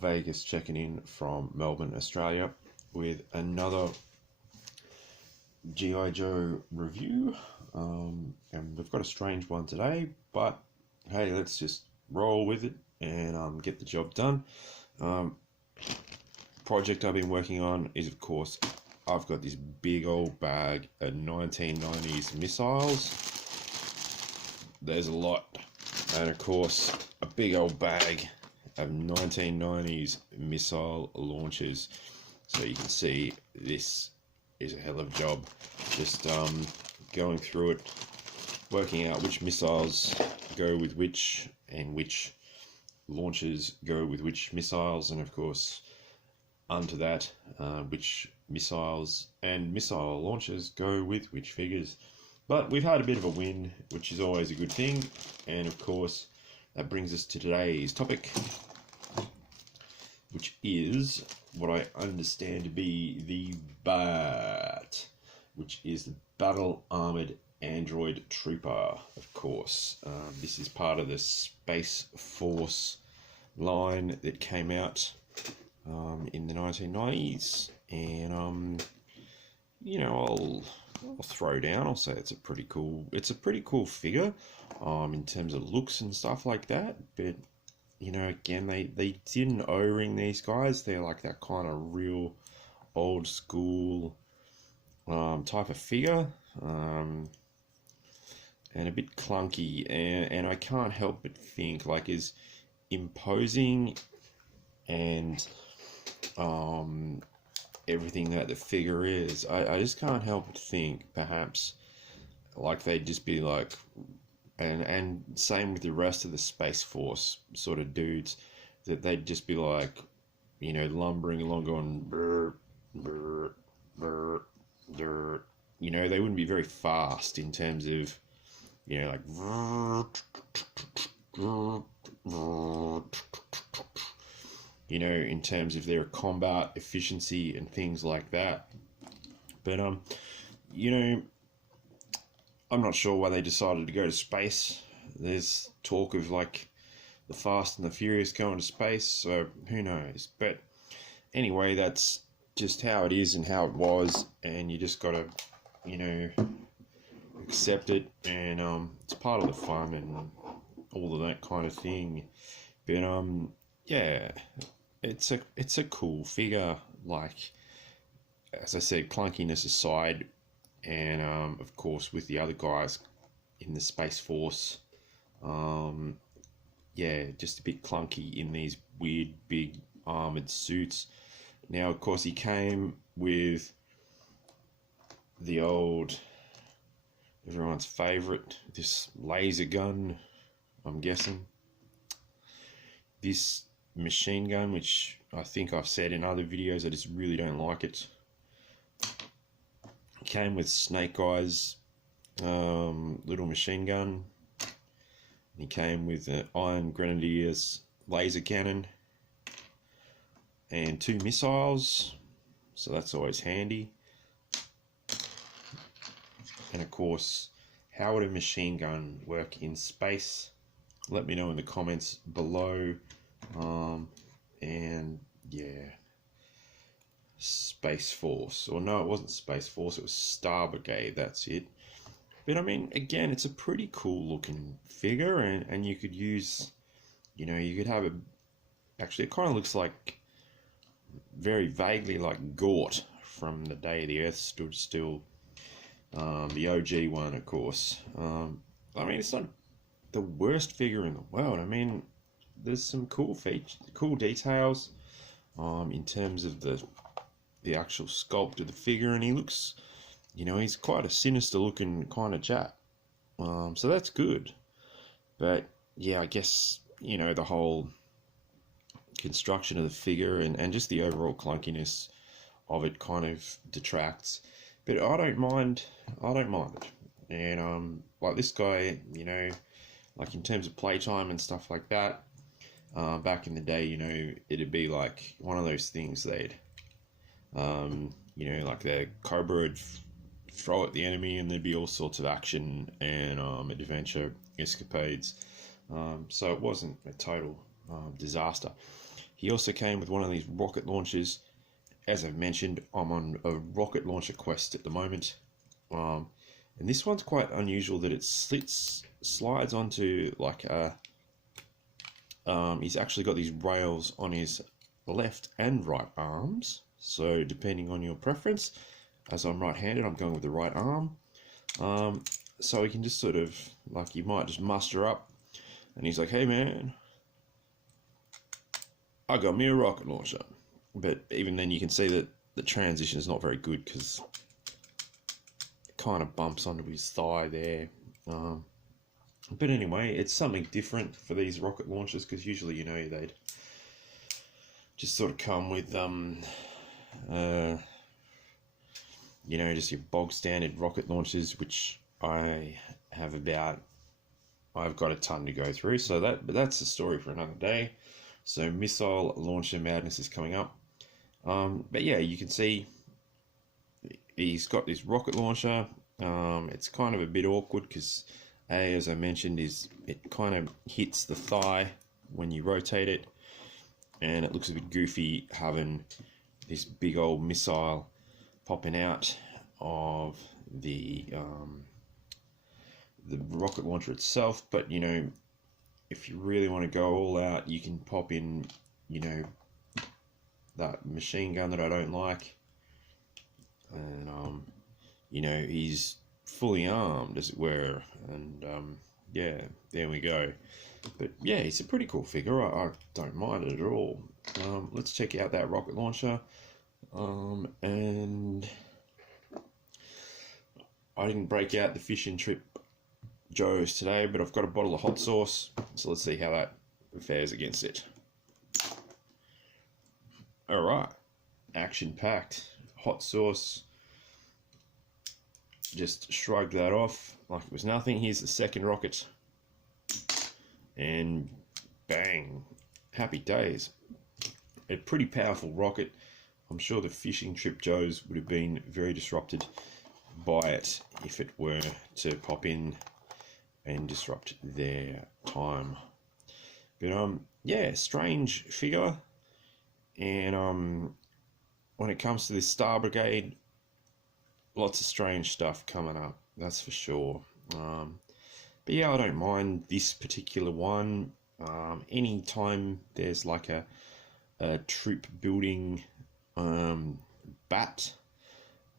Vegas checking in from Melbourne, Australia with another G.I.Joe review, and we've got a strange one today, but hey, let's just roll with it and get the job done. Project I've been working on is, of course, I've got this big old bag of 1990s missiles. There's a lot, and of course a big old bag of 1990s missile launchers. So you can see this is a hell of a job, just going through it, working out which missiles go with which and which launchers go with which missiles, and of course onto that which missiles and missile launchers go with which figures. But we've had a bit of a win, which is always a good thing, and of course that brings us to today's topic, which is what I understand to be the BAAT, which is the Battle Armored Android Trooper, of course. This is part of the Space Force line that came out in the 1990s, and you know, I'll throw down, I'll say it's a pretty cool figure in terms of looks and stuff like that. But you know, again, they didn't O-ring these guys. They're like that kind of real old school type of figure, and a bit clunky, and I can't help but think, like, as imposing and everything that the figure is, I just can't help but think perhaps like they'd just be like, and same with the rest of the Space Force sort of dudes, that they'd just be like, you know, lumbering along going brr, brr, brr, brr. You know, they wouldn't be very fast in terms of, you know, like you know, in terms of their combat efficiency and things like that. But you know, I'm not sure why they decided to go to space. There's talk of like the Fast and the Furious going to space, so who knows. But anyway, that's just how it is and how it was, and you just gotta, you know, accept it, and it's part of the fun and all of that kind of thing. But yeah, it's a cool figure. Like, as I said, clunkiness aside, and of course with the other guys in the Space Force, yeah, just a bit clunky in these weird big armored suits. Now, of course, he came with the old, everyone's favorite, this laser gun, I'm guessing. This machine gun, which I think I've said in other videos, I just really don't like it. Came with Snake Eyes little machine gun. He came with an Iron Grenadier's laser cannon and 2 missiles, so that's always handy. And of course, how would a machine gun work in space? Let me know in the comments below. And yeah, Space Force, or no, it wasn't Space Force, it was Star Brigade, that's it. But I mean, again, it's a pretty cool looking figure, and you could use, you know, you could have a, actually it kind of looks like, very vaguely like Gort from the day the Earth stood still, the OG one, of course. I mean, it's not the worst figure in the world. I mean, there's some cool features, cool details in terms of the actual sculpt of the figure, and he looks, you know, he's quite a sinister looking kind of chap, so that's good. But yeah, I guess, you know, the whole construction of the figure and just the overall clunkiness of it kind of detracts. But I don't mind it. And like this guy, you know, like in terms of playtime and stuff like that, back in the day, you know, it'd be like one of those things they'd, you know, like the Cobra would throw at the enemy, and there'd be all sorts of action and adventure escapades. So it wasn't a total disaster. He also came with one of these rocket launchers. As I've mentioned, I'm on a rocket launcher quest at the moment. And this one's quite unusual that it slides onto like a... he's actually got these rails on his left and right arms. So depending on your preference, as I'm right-handed, I'm going with the right arm. So he can just sort of, like, you might just muster up, and he's like, hey man, I got me a rocket launcher. But even then you can see that the transition is not very good because it kind of bumps onto his thigh there. But anyway, it's something different for these rocket launchers because usually, you know, they'd just sort of come with, you know, just your bog standard rocket launchers, which I've got a ton to go through. So that's a story for another day. So missile launcher madness is coming up. But yeah, you can see he's got this rocket launcher. It's kind of a bit awkward because, as I mentioned, it kind of hits the thigh when you rotate it, and it looks a bit goofy having this big old missile popping out of the rocket launcher itself. But you know, if you really want to go all out, you can pop in, you know, that machine gun that I don't like, and you know, he's fully armed, as it were, and yeah, there we go. But yeah, it's a pretty cool figure. I don't mind it at all. Let's check out that rocket launcher. And I didn't break out the fishing trip Joes today, but I've got a bottle of hot sauce, so let's see how that fares against it. Alright, action packed. Hot sauce, just shrugged that off like it was nothing. Here's the second rocket, and bang, happy days. A pretty powerful rocket. I'm sure the fishing trip Joes would have been very disrupted by it if it were to pop in and disrupt their time. But yeah, strange figure. And when it comes to this Star Brigade, lots of strange stuff coming up, that's for sure. But yeah, I don't mind this particular one. Anytime there's like a troop building BAAT,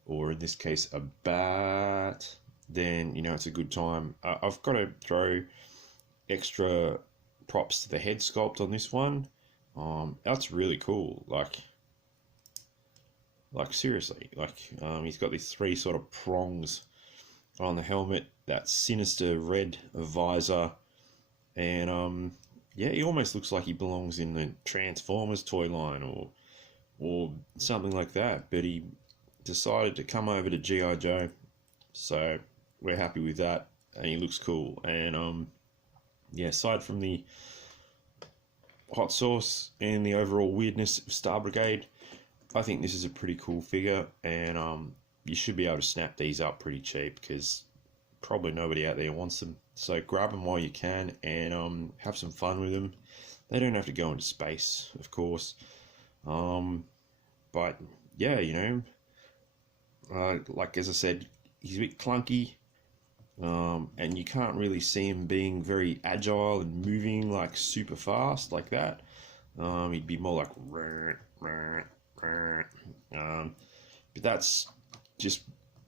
or in this case a BAAT, then you know it's a good time. I've got to throw extra props to the head sculpt on this one. That's really cool. Like seriously, like he's got these three sort of prongs on the helmet, that sinister red visor, and yeah, he almost looks like he belongs in the Transformers toy line or something like that. But he decided to come over to G.I.Joe, so we're happy with that, and he looks cool. And yeah, aside from the hot sauce and the overall weirdness of Star Brigade, I think this is a pretty cool figure, and you should be able to snap these up pretty cheap because probably nobody out there wants them. So grab them while you can and have some fun with them. They don't have to go into space, of course, but yeah, you know, like as I said, he's a bit clunky, and you can't really see him being very agile and moving like super fast like that. He'd be more like but that's just,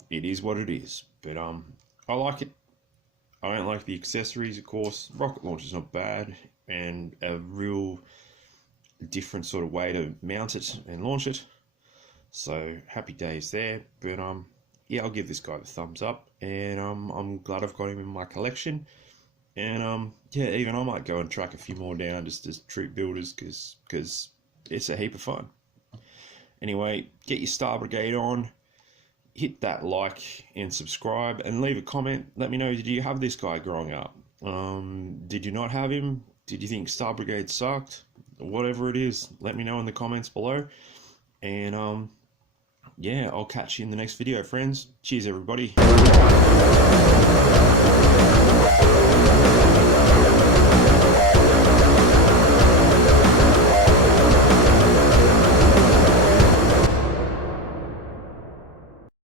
it is what it is. But I like it. I don't like the accessories, of course. Rocket launcher's not bad, and a real different sort of way to mount it and launch it. So happy days there. But yeah, I'll give this guy the thumbs up, and I'm glad I've got him in my collection. And yeah, even I might go and track a few more down just as troop builders, because it's a heap of fun. Anyway, get your Star Brigade on, hit that like and subscribe, and leave a comment. Let me know, did you have this guy growing up? Did you not have him? Did you think Star Brigade sucked? Whatever it is, let me know in the comments below. And yeah, I'll catch you in the next video, friends. Cheers, everybody.